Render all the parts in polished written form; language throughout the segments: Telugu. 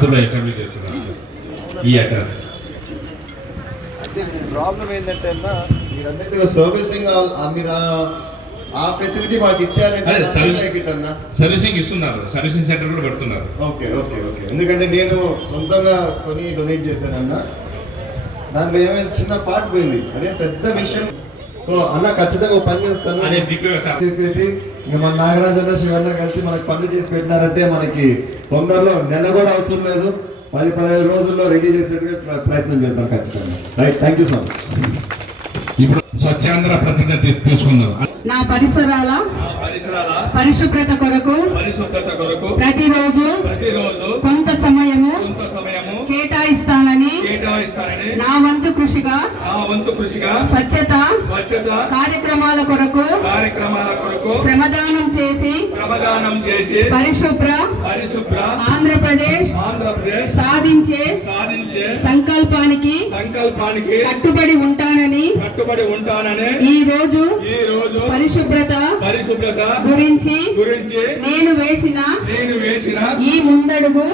మంత్లో ఎస్టాబ్లిష్ చేస్తున్నారు సార్ ఈ అడ్రస్. అంటే ప్రాబ్లం ఏంటంటే అన్న మీరన్నట్టుగా సర్వీసింగ్ మీరు ఆ ఫెసిలిటీ మాకు ఇచ్చారంటే సర్వీసింగ్ ఇస్తున్నారు, సర్వీసింగ్ సెంటర్ కూడా పెడుతున్నారు. Okay okay okay. ఎందుకంటే నేను సొంతంగా కొని డొనేట్ చేశానన్న, దాంట్లో ఏమైనా చిన్న పార్ట్ పోయింది, అదే పెద్ద విషయం. సో అన్న ఖచ్చితంగా ఒక పని చేస్తాను చెప్పేసి ఇంకా మన నాగరాజు అన్న శివన్న కలిసి మనకి పనులు చేసి పెట్టినారంటే మనకి తొందరలో నెల కూడా అవసరం లేదు, 10-15 రోజుల్లో రెడీ చేసేట్టుగా ప్రయత్నం చేద్దాం ఖచ్చితంగా. Right, thank you so much. ఇప్పుడు స్వచ్ఛాంధ్ర ప్రతిజ్ఞ తీసుకుందాం. నా పరిసరాల పరిశుభ్రత కొరకు ప్రతిరోజు కొంత సమయము కేటాయిస్తానని నా వంతు కృషిగా స్వచ్ఛత కార్యక్రమాల కొరకు శ్రమదానం చేసి పరిశుభ్ర ఆంధ్రప్రదేశ్ సాధించే సంకల్పానికి కట్టుబడి ఉంటానని ఈ రోజు పరిశుభ్రత గురించి నేను వేసిన ఈ ముందడుగు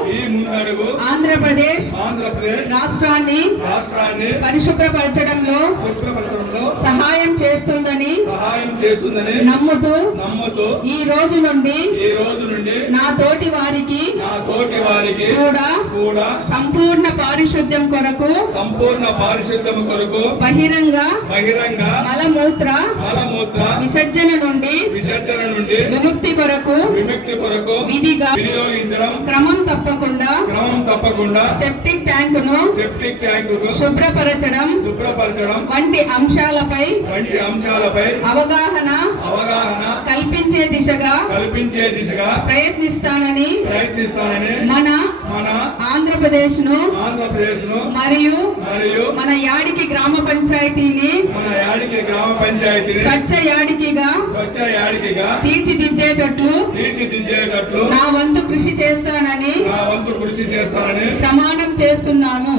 ఆంధ్రప్రదేశ్ రాష్ట్రాన్ని పరిశుభ్రపరచడంలో సహాయం చేస్తుందని నమ్ముతూ ఈ రోజు నుండి నా తోటి వారికి కూడా సంపూర్ణ పారిశుద్ధ్యం కొరకు బహిరంగ మలమూత్ర విసర్జన నుండి విముక్తి కొరకు విధిగా క్రమం తప్పకుండా సెప్టిక్ ట్యాంకును శుభ్రపరచడం వంటి అంశాలపై అవగాహన కల్పించే దిశగా ప్రయత్నిస్తానని మన ఆంధ్రప్రదేశ్ ను మరియు మన యాడికి గ్రామ పంచాయతీని స్వచ్ఛ యాడికిగా తీర్చిదిద్దేటట్లు నా వంతు కృషి చేస్తానని ప్రమాణం చేస్తున్నాను.